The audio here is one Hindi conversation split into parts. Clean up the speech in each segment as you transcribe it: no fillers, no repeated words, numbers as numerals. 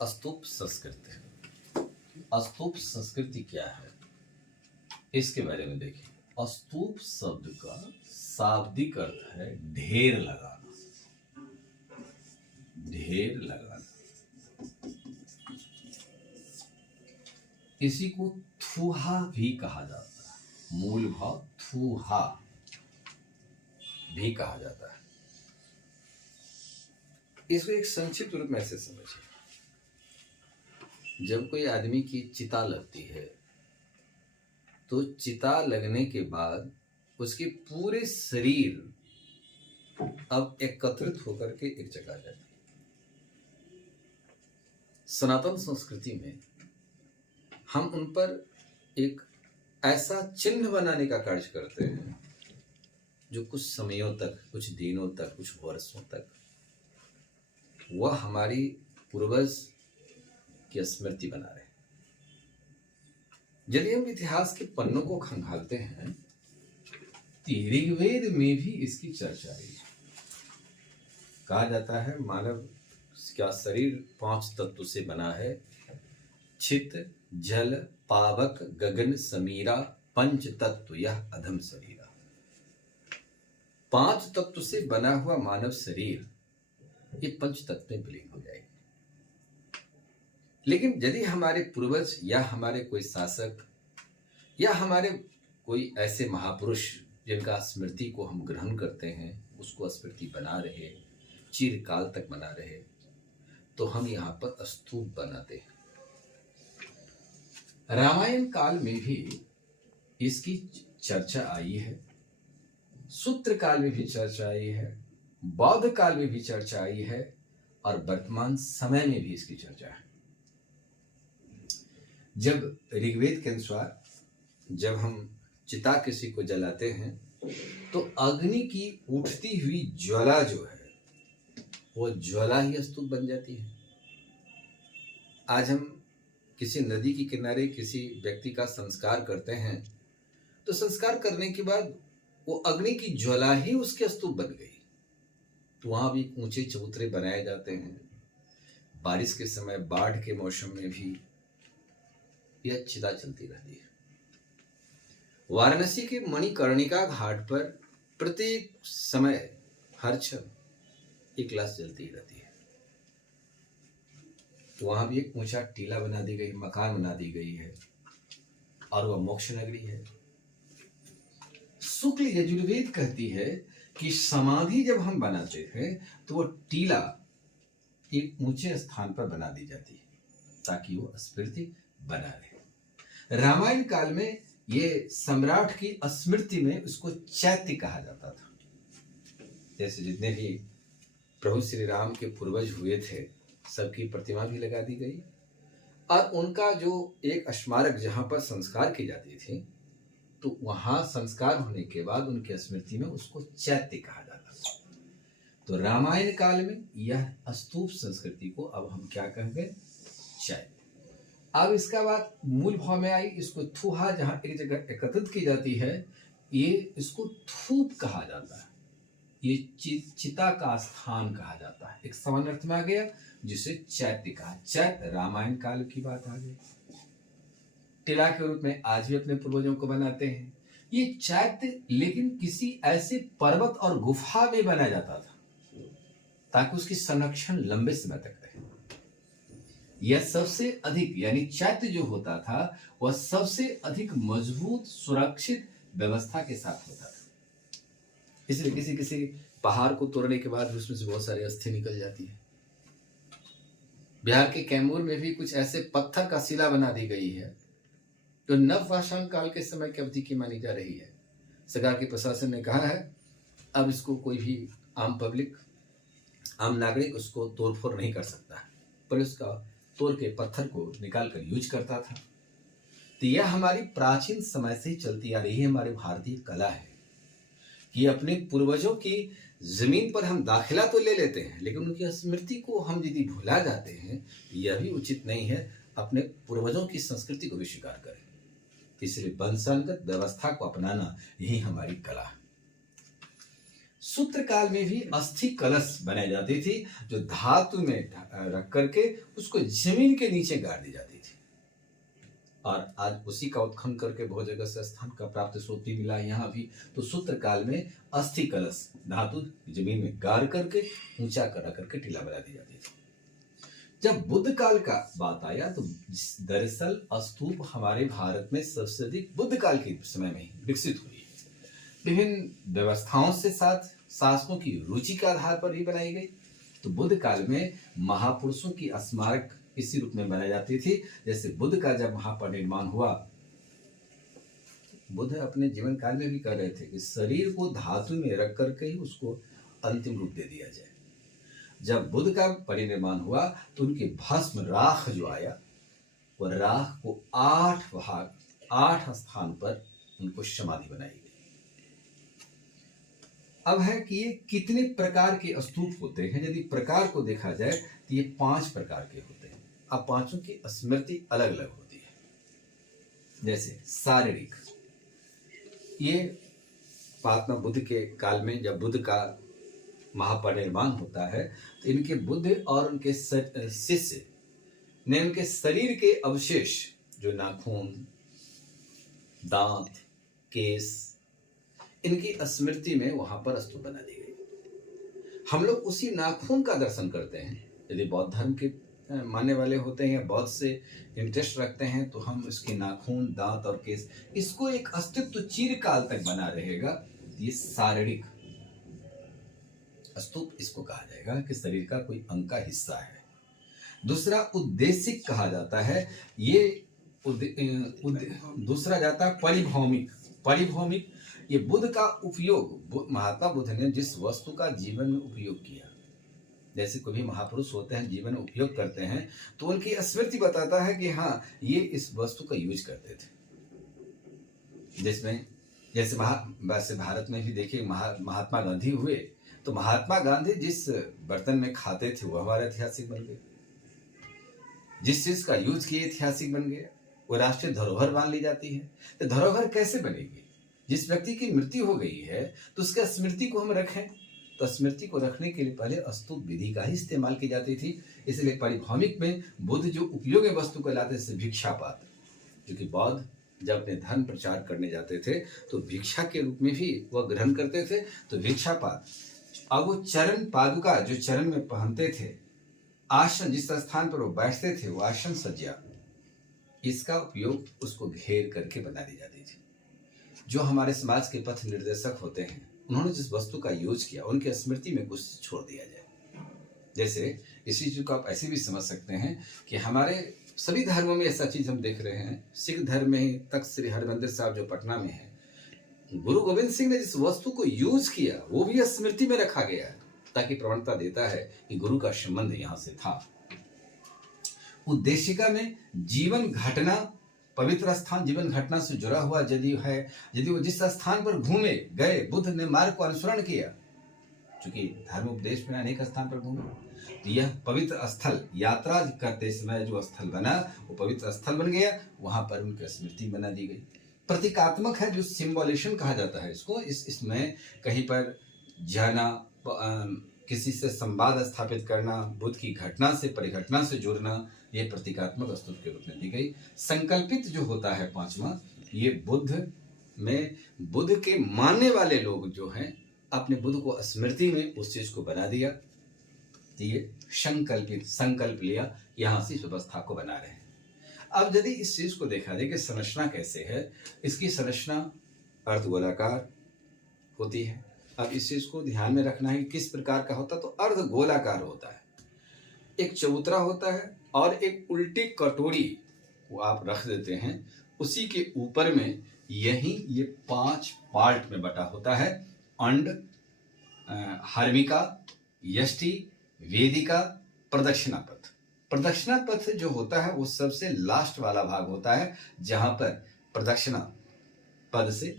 स्तूप संस्कृति। स्तूप संस्कृति क्या है, इसके बारे में देखिए। स्तूप शब्द का शाब्दिक अर्थ है ढेर लगाना। ढेर लगाना, इसी को थूहा भी कहा जाता है। मूल भाव थूहा भी कहा जाता है। इसको एक संक्षिप्त रूप में ऐसे समझिए, जब कोई आदमी की चिता लगती है तो चिता लगने के बाद उसके पूरे शरीर अब एकत्रित होकर के एक जगह आ जाती है। सनातन संस्कृति में हम उन पर एक ऐसा चिन्ह बनाने का कार्य करते हैं जो कुछ समयों तक, कुछ दिनों तक, कुछ वर्षों तक वह हमारी पूर्वज की स्मृति बना रहे। यदि हम इतिहास के पन्नों को खंगालते हैं तो ऋग्वेद में भी इसकी चर्चा है। कहा जाता है मानव का शरीर 5 तत्व से बना है। चित, जल, पावक, गगन, समीरा, पंच तत्व यह अधम शरीरा। 5 तत्व से बना हुआ मानव शरीर ये पंच तत्व में विलीन हो जाएगी। लेकिन यदि हमारे पूर्वज या हमारे कोई शासक या हमारे कोई ऐसे महापुरुष जिनका स्मृति को हम ग्रहण करते हैं, उसको स्मृति बना रहे, चिरकाल तक बना रहे, तो हम यहाँ पर स्तूप बनाते हैं। रामायण काल में भी इसकी चर्चा आई है, सूत्र काल में भी चर्चा आई है, बौद्ध काल में भी चर्चा आई है और वर्तमान समय में भी इसकी चर्चा है। जब ऋग्वेद के अनुसार जब हम चिता किसी को जलाते हैं तो अग्नि की उठती हुई ज्वाला जो है वो ज्वाला ही स्तूप बन जाती है। आज हम किसी नदी के किनारे किसी व्यक्ति का संस्कार करते हैं तो संस्कार करने के बाद वो अग्नि की ज्वाला ही उसके स्तूप बन गई। तो वहां भी ऊंचे चबूतरे बनाए जाते हैं। बारिश के समय, बाढ़ के मौसम में भी यह चिता चलती रहती है। वाराणसी के मणिकर्णिका घाट पर प्रत्येक समय हर क्षण एक लाश जलती रहती है। तो वहां भी एक ऊंचा टीला बना दी गई, मकान बना दी गई है और वह मोक्ष नगरी है। शुक्ल यजुर्वेद कहती है कि समाधि जब हम बनाते हैं तो वो टीला एक ऊंचे स्थान पर बना दी जाती है ताकि वो स्मृति बना रहे। रामायण काल में ये सम्राट की स्मृति में उसको चैत्य कहा जाता था। जैसे जितने भी प्रभु श्री राम के पूर्वज हुए थे सबकी प्रतिमा भी लगा दी गई और उनका जो एक स्मारक जहां पर संस्कार की जाती थी तो वहां संस्कार होने के बाद उनकी स्मृति में उसको चैत्य कहा जाता था। तो रामायण काल में यह स्तूप संस्कृति को अब हम क्या कहेंगे, चैत्य। अब इसका बाद मूल भाव में आई, इसको थूहा जहां एक जगह एकत्रित की जाती है ये इसको थूप कहा जाता है। ये चिता का स्थान कहा जाता है। एक सामान्य अर्थ में आ गया जिसे चैत्य कहा। चैत्य रामायण काल की बात आ गई। टीला के रूप में आज भी अपने पूर्वजों को बनाते हैं ये चैत्य, लेकिन किसी ऐसे पर्वत और गुफा में बनाया जाता था ताकि उसकी संरक्षण लंबे समय तक रहे। यह सबसे अधिक यानी चैत्य जो होता था वह सबसे अधिक मजबूत सुरक्षित व्यवस्था के साथ होता था। इसलिए किसी किसी पहाड़ को तोड़ने के बाद उसमें से बहुत सारी अस्थि निकल जाती है। बिहार के कैमूर में भी कुछ ऐसे पत्थर का शिला बना दी गई है जो नवपाषाण काल के समय की अवधि की मानी जा रही है। सरकार के प्रशासन ने कहा है अब इसको कोई भी आम पब्लिक, आम नागरिक उसको तोड़फोड़ नहीं कर सकता, पर उसका तोड़ के पत्थर को निकाल कर यूज करता था। तो यह हमारी प्राचीन समय से चलती आ रही है हमारी भारतीय कला है कि अपने पूर्वजों की जमीन पर हम दाखिला तो ले लेते हैं लेकिन उनकी स्मृति को हम यदि भुला जाते हैं यह भी उचित नहीं है। अपने पूर्वजों की संस्कृति को भी स्वीकार करें। इसलिए वंशानुगत व्यवस्था को अपनाना यही हमारी कला है। सूत्र काल में भी अस्थि कलश बनाई जाती थी, जो धातु में रख करके उसको जमीन के नीचे गाड़ दी जाती थी। और आज उसी का उत्खनन करके बहुत जगह से स्थान का प्राप्त स्रोत मिला है यहाँ भी। तो सूत्र काल में अस्थि कलश धातु जमीन में गाड़ करके ऊंचा कर करके टीला बना दी जाती थी। जब बुद्ध काल का बात आया तो दरअसल स्तूप हमारे भारत में सबसे अधिक बुद्ध काल के समय में ही विकसित हुई। विभिन्न व्यवस्थाओं से साथ शासकों की रुचि के आधार पर ही बनाई गई। तो बुद्ध काल में महापुरुषों की स्मारक इसी रूप में बनाई जाती थी। जैसे बुद्ध का जब महापरिनिर्वाण हुआ, बुद्ध अपने जीवन काल में भी कर रहे थे कि शरीर को धातु में रख करके ही उसको अंतिम रूप दे दिया जाए। जब बुद्ध का परिनिर्वाण हुआ तो उनके भस्म राख जो आया, वह राख को 8 भाग 8 स्थान पर उनको समाधि बनाई गई। अब है कि ये कितने प्रकार के स्तूप होते हैं। यदि प्रकार को देखा जाए तो ये 5 प्रकार के होते हैं। अब पांचों की स्मृति अलग अलग होती है। जैसे शारीरिक, ये महात्मा बुद्ध के काल में जब बुद्ध का महापरिनिर्वाण होता है तो इनके बुद्ध और उनके शिष्य ने उनके शरीर के अवशेष जो नाखून, दांत, केस, इनकी स्मृति में वहां पर स्तूप बना दी गई। हम लोग उसी नाखून का दर्शन करते हैं। यदि बौद्ध धर्म के मानने वाले होते हैं या बौद्ध से इंटरेस्ट रखते हैं तो हम इसके नाखून, दांत और केस, इसको एक अस्तित्व चिरकाल तक बना रहेगा। ये शारीरिक स्तूप इसको कहा जाएगा कि शरीर का कोई अंग का हिस्सा है। दूसरा उद्देशिक कहा जाता है। ये दूसरा जाता है परिभौमिक। परिभौमिक ये बुद्ध का उपयोग, महात्मा बुद्ध ने जिस वस्तु का जीवन में उपयोग किया, जैसे कोई भी महापुरुष होते हैं जीवन में उपयोग करते हैं तो उनकी स्मृति बताता है कि हाँ ये इस वस्तु का यूज करते थे। जिसमें जैसे वैसे भारत में भी देखिए महात्मा गांधी हुए तो महात्मा गांधी जिस बर्तन में खाते थे वो हमारा ऐतिहासिक बन गए। जिस चीज का यूज किए ऐतिहासिक बन गया, वो राष्ट्रीय धरोहर मान ली जाती है। तो धरोहर कैसे बनेगी? जिस व्यक्ति की मृत्यु हो गई है तो उसका स्मृति को हम रखें, तो स्मृति को रखने के लिए पहले स्तूप विधि का ही इस्तेमाल की जाती थी। इसलिए परिभौमिक में बुद्ध जो उपयोगी वस्तु को लाते थे भिक्षा पात्र, क्योंकि बौद्ध जब अपने धर्म प्रचार करने जाते थे तो भिक्षा के रूप में भी वह ग्रहण करते थे। तो भिक्षा पात्र, अब वो चरण पादुका जो चरण में पहनते थे, आसन जिस स्थान पर वो बैठते थे वो आसन सज्जा, इसका उपयोग उसको घेर करके बना दी जाती थी। जो हमारे समाज के पथ निर्देशक होते हैं उन्होंने जिस वस्तु का यूज किया उनकी स्मृति में कुछ छोड़ दिया जाए। जैसे इसी चीज को आप ऐसे भी समझ सकते हैं कि हमारे सभी धर्मों में ऐसा चीज हम देख रहे हैं। सिख धर्म में ही तख्त श्री हरमंदिर साहब जो पटना में है, गुरु गोविंद सिंह ने जिस वस्तु को यूज किया वो भी स्मृति में रखा गया है, ताकि प्रवणता देता है कि गुरु का संबंध यहां से था। उद्देशिका में जीवन घटना, पवित्र स्थान जीवन घटना से जुड़ा हुआ यदि है, यदि वो जिस स्थान पर घूमे गए, बुद्ध ने मार्ग को अनुसरण किया, क्योंकि धर्म उपदेश में अनेक स्थान पर घूमे, तो यह पवित्र स्थल यात्रा करते समय जो स्थल बना वो पवित्र स्थल बन गया, वहां पर उनकी स्मृति बना दी गई। प्रतीकात्मक है जो सिंबोलिशन कहा जाता है इसको। इसमें कहीं पर जाना, किसी से संवाद स्थापित करना, बुद्ध की घटना से परिघटना से जुड़ना, ये प्रतीकात्मक स्तूप के रूप में दी गई। संकल्पित जो होता है पांचवा, ये बुद्ध में बुद्ध के मानने वाले लोग जो हैं अपने बुद्ध को स्मृति में उस चीज को बना दिया, ये संकल्पित, संकल्प लिया, यहां से इस व्यवस्था को बना रहे हैं। अब यदि इस चीज को देखा जाए कि संरचना कैसे है, इसकी संरचना अर्धगोलाकार होती है। अब इस चीज को ध्यान में रखना है कि किस प्रकार का होता है, तो अर्धगोलाकार होता है। एक चबूतरा होता है और एक उल्टी कटोरी को आप रख देते हैं, उसी के ऊपर में यही ये 5 पार्ट में बटा होता है। अंड, हर्मिका, यष्टि, वेदिका, प्रदक्षिणा पथ। प्रदक्षिणा पथ जो होता है वो सबसे लास्ट वाला भाग होता है, जहां पर प्रदक्षिणा पद से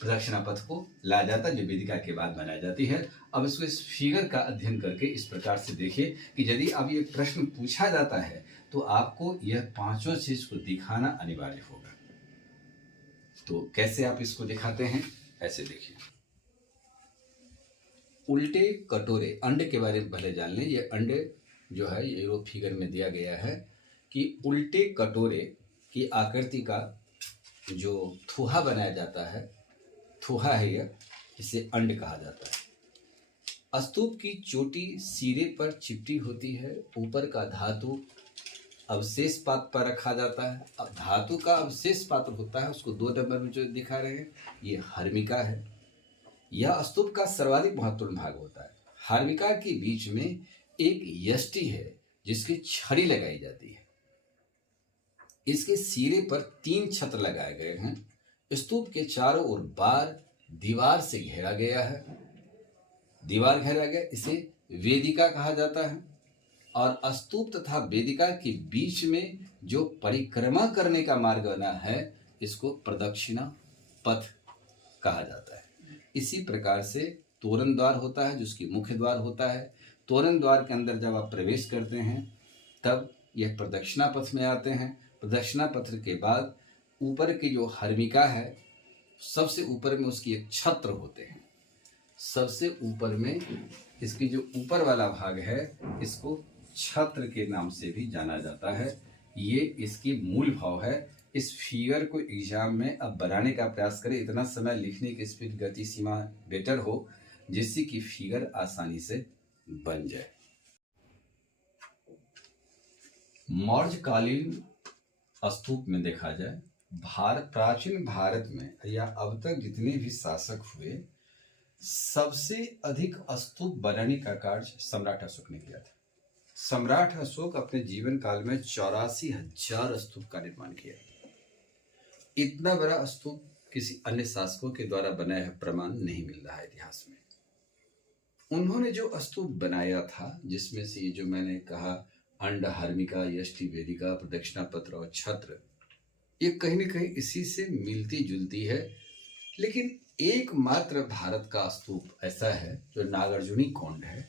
प्रदक्षिणा पथ को लाया जाता है, जो वेदिका के बाद बनाई जाती है। अब इसको इस फिगर का अध्ययन करके इस प्रकार से देखिए कि यदि अब ये प्रश्न पूछा जाता है तो आपको यह 5 चीज को दिखाना अनिवार्य होगा। तो कैसे आप इसको दिखाते हैं, ऐसे देखिए। उल्टे कटोरे अंडे के बारे में पहले जान लें। ये अंडे जो है ये यूरोप फिगर में दिया गया है कि उल्टे कटोरे की आकृति का जो थूहा बनाया जाता है, थूहा है यह, इसे अंड कहा जाता है। स्तूप की चोटी सिरे पर चिपटी होती है। ऊपर का धातु अवशेष पात्र पर रखा जाता है। अब धातु का अवशेष पात्र होता है, उसको 2 नंबर में जो दिखा रहे हैं ये हर्मिका है। यह स्तूप का सर्वाधिक महत्वपूर्ण भाग होता है। हर्मिका के बीच में एक यष्टि है जिसकी छड़ी लगाई जाती है। इसके सिरे पर 3 छत्र लगाए गए हैं। स्तूप के चारों ओर बार दीवार से घेरा गया है। दीवार घेरा गया, इसे वेदिका कहा जाता है। और स्तूप तथा वेदिका के बीच में जो परिक्रमा करने का मार्ग बना है इसको प्रदक्षिणा पथ कहा जाता है। इसी प्रकार से तोरण द्वार होता है, जिसकी मुख्य द्वार होता है। तोरण द्वार के अंदर जब आप प्रवेश करते हैं तब यह प्रदक्षिणा पथ में आते हैं। प्रदक्षिणा पथ के बाद ऊपर की जो हर्मिका है, सबसे ऊपर में उसकी एक छत्र होते हैं। सबसे ऊपर में इसकी जो ऊपर वाला भाग है इसको छत्र के नाम से भी जाना जाता है। ये इसकी मूल भाव है। इस फिगर को एग्जाम में अब बनाने का प्रयास करें, इतना समय लिखने की स्पीड गति सीमा बेटर हो जिससे कि फिगर आसानी से बन जाए। मौर्यकालीन स्तूप में देखा जाए, प्राचीन भारत में या अब तक जितने भी शासक हुए, सबसे अधिक स्तूप बनाने का कार्य सम्राट अशोक ने किया था। सम्राट अशोक अपने जीवन काल में 84,000 स्तूप का निर्माण किया। इतना बड़ा स्तूप किसी अन्य शासकों के द्वारा बनाया है प्रमाण नहीं मिल रहा है इतिहास में। उन्होंने जो स्तूप बनाया था, जिसमें से ये जो मैंने कहा अंड, हर्मिका, यष्टि, वेदिका, प्रदक्षिणा पत्र और छत्र, ये कहीं न कहीं इसी से मिलती जुलती है। लेकिन एकमात्र भारत का स्तूप ऐसा है जो नागार्जुनी कोंड है,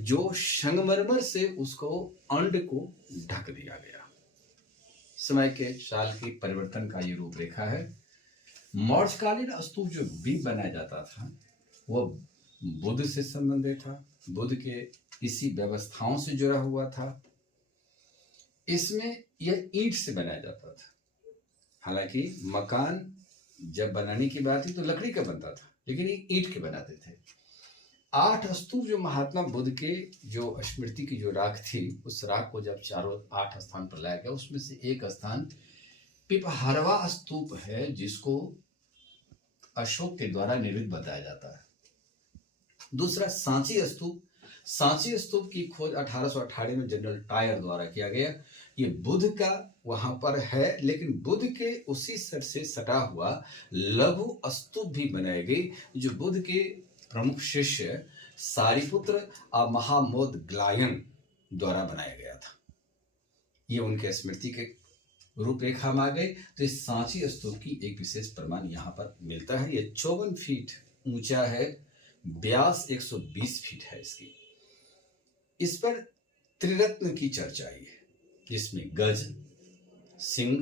जो संगमरमर से उसको अंड को ढक दिया गया। समय के साल की परिवर्तन का ये रूपरेखा है। मौर्यकालीन स्तूप जो भी बनाया जाता था वह बुद्ध से संबंधित था, बुद्ध के इसी व्यवस्थाओं से जुड़ा हुआ था। इसमें यह ईंट से बनाया जाता था। हालांकि मकान जब बनाने की बात थी तो लकड़ी का बनता था, लेकिन ये ईंट के बनाते थे। 8 स्तूप जो महात्मा बुद्ध के जो स्मृति की जो राख थी, उस राख को जब चारों 8 स्थान पर लाया गया, उसमें से एक स्थान पिपहरवा स्तूप है, जिसको अशोक के द्वारा निर्मित बताया जाता है। दूसरा सांची स्तूप। सांची स्तूप की खोज 1818 में जनरल टायर द्वारा किया गया। ये बुद्ध का वहां पर है, लेकिन बुद्ध के उसी सर से सटा हुआ लघु स्तूप भी बनाए गए, जो बुद्ध के प्रमुख शिष्य सारिपुत्र और महामोदग्लायन द्वारा बनाया गया था। ये उनके स्मृति के रूपरेखा में आ गए। तो इस सांची स्तूप की एक विशेष प्रमाण यहाँ पर मिलता है। ये 54 फीट ऊंचा है, व्यास 120 फीट है इसकी। इस पर त्रिरत्न की चर्चा आई है, जिसमें गज, सिंह,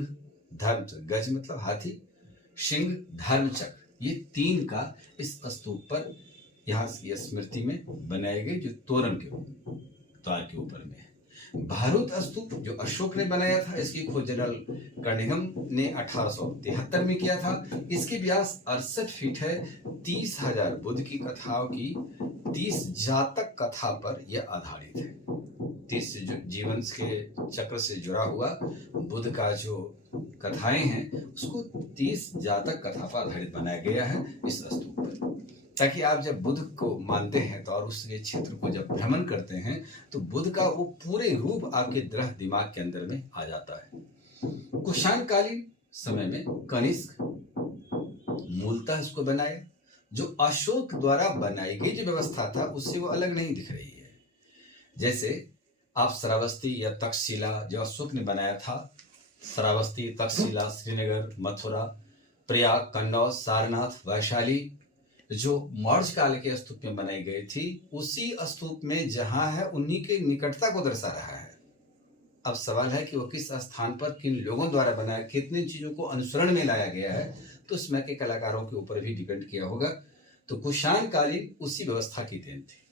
धर्मचक्र, गज मतलब हाथी, सिंह, धर्मचक्र, ये 3 का इस स्तूप पर यहाँ की स्मृति में बनाए गए, जो तोरण के द्वार के ऊपर में है। भारूत स्तूप जो अशोक ने बनाया था, इसकी खोज जनरल कनिंघम ने 1873 में किया था। इसकी व्यास 68 फीट है। 30,000 बुद्ध की कथाओं की 30 जातक कथा पर यह आधारित है। 30 जीवन के चक्र से जुड़ा हुआ बुद्ध का जो कथाएं हैं, उसको 30 जातक कथा पर आधारित बनाया गया है इस स्तूप पर, ताकि आप जब बुद्ध को मानते हैं तो और उसके क्षेत्र को जब भ्रमण करते हैं तो बुद्ध का वो पूरे रूप आपके दृढ़ दिमाग के अंदर में आ जाता है। कुषाणकालीन समय में कनिष्क मूलतः इसको बनाए, जो अशोक द्वारा बनाई गई जो व्यवस्था था उससे वो अलग नहीं दिख रही है। जैसे आप श्रावस्ती या तक्षशिला जो अशोक ने बनाया था, श्रावस्ती, तक्षशिला, श्रीनगर, मथुरा, प्रयाग, कन्नौज, सारनाथ, वैशाली, जो मौर्य काल के स्तूप में बनाई गई थी, उसी स्तूप में जहां है उन्हीं के निकटता को दर्शा रहा है। अब सवाल है कि वो किस स्थान पर किन लोगों द्वारा बनाया, कितनी चीजों को अनुसरण में लाया गया है, तो उसमें के कलाकारों के ऊपर भी डिपेंड किया होगा। तो कुषाण कालीन उसी व्यवस्था की देन थी।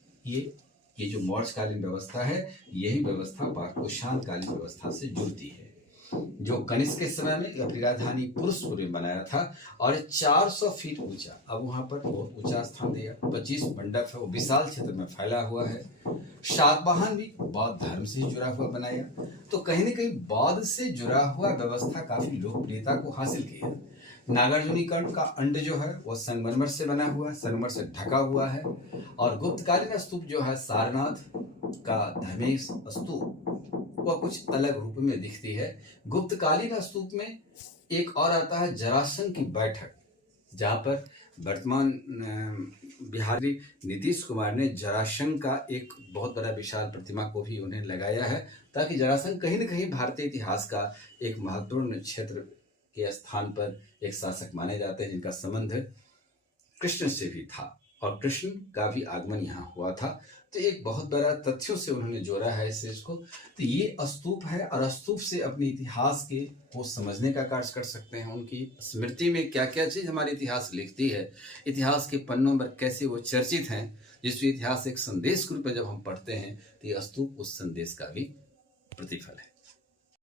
ये जो मौर्यकालीन व्यवस्था है, यही व्यवस्था कुषाण कालीन व्यवस्था से जुड़ती है, जो कनिष्क के समय में अपनी राजधानी पुरुषपुर में बनाया था और 400 फीट ऊंचा। अब वहां पर बहुत ऊंचा स्थान दिया, 25 मंडप है, वो विशाल क्षेत्र में फैला हुआ है। शातवाहन भी बौद्ध धर्म से जुड़ा हुआ बनाया। तो कहीं न कहीं बौद्ध से जुड़ा हुआ व्यवस्था काफी लोकप्रियता को हासिल किया। नागार्जुनीकरण का अंड जो है वो संगमरमर से बना हुआ है, संगमरमर से ढका हुआ है। और गुप्तकालीन स्तूप जो है सारनाथ का धर्मेश स्तूप, वह कुछ अलग रूप में दिखती है। गुप्तकालीन स्तूप में एक और आता है जरासंध की बैठक, जहाँ पर वर्तमान बिहारी नीतीश कुमार ने जरासंध का एक बहुत बड़ा विशाल प्रतिमा को भी उन्हें लगाया है, ताकि जरासंध कहीं न कहीं भारतीय इतिहास का एक महत्वपूर्ण क्षेत्र के स्थान पर एक शासक माने जाते हैं, जिनका संबंध कृष्ण से भी था और कृष्ण का भी आगमन यहाँ हुआ था। तो एक बहुत बड़ा तथ्यों से उन्होंने जोड़ा है इस चीज को। तो ये स्तूप है और स्तूप से अपने इतिहास के को समझने का कार्य कर सकते हैं। उनकी स्मृति में क्या क्या चीज हमारे इतिहास लिखती है, इतिहास के पन्नों पर कैसे वो चर्चित हैं, जिसमें इतिहास एक संदेश के रूप में जब हम पढ़ते हैं तो ये स्तूप उस संदेश का भी प्रतिफल है।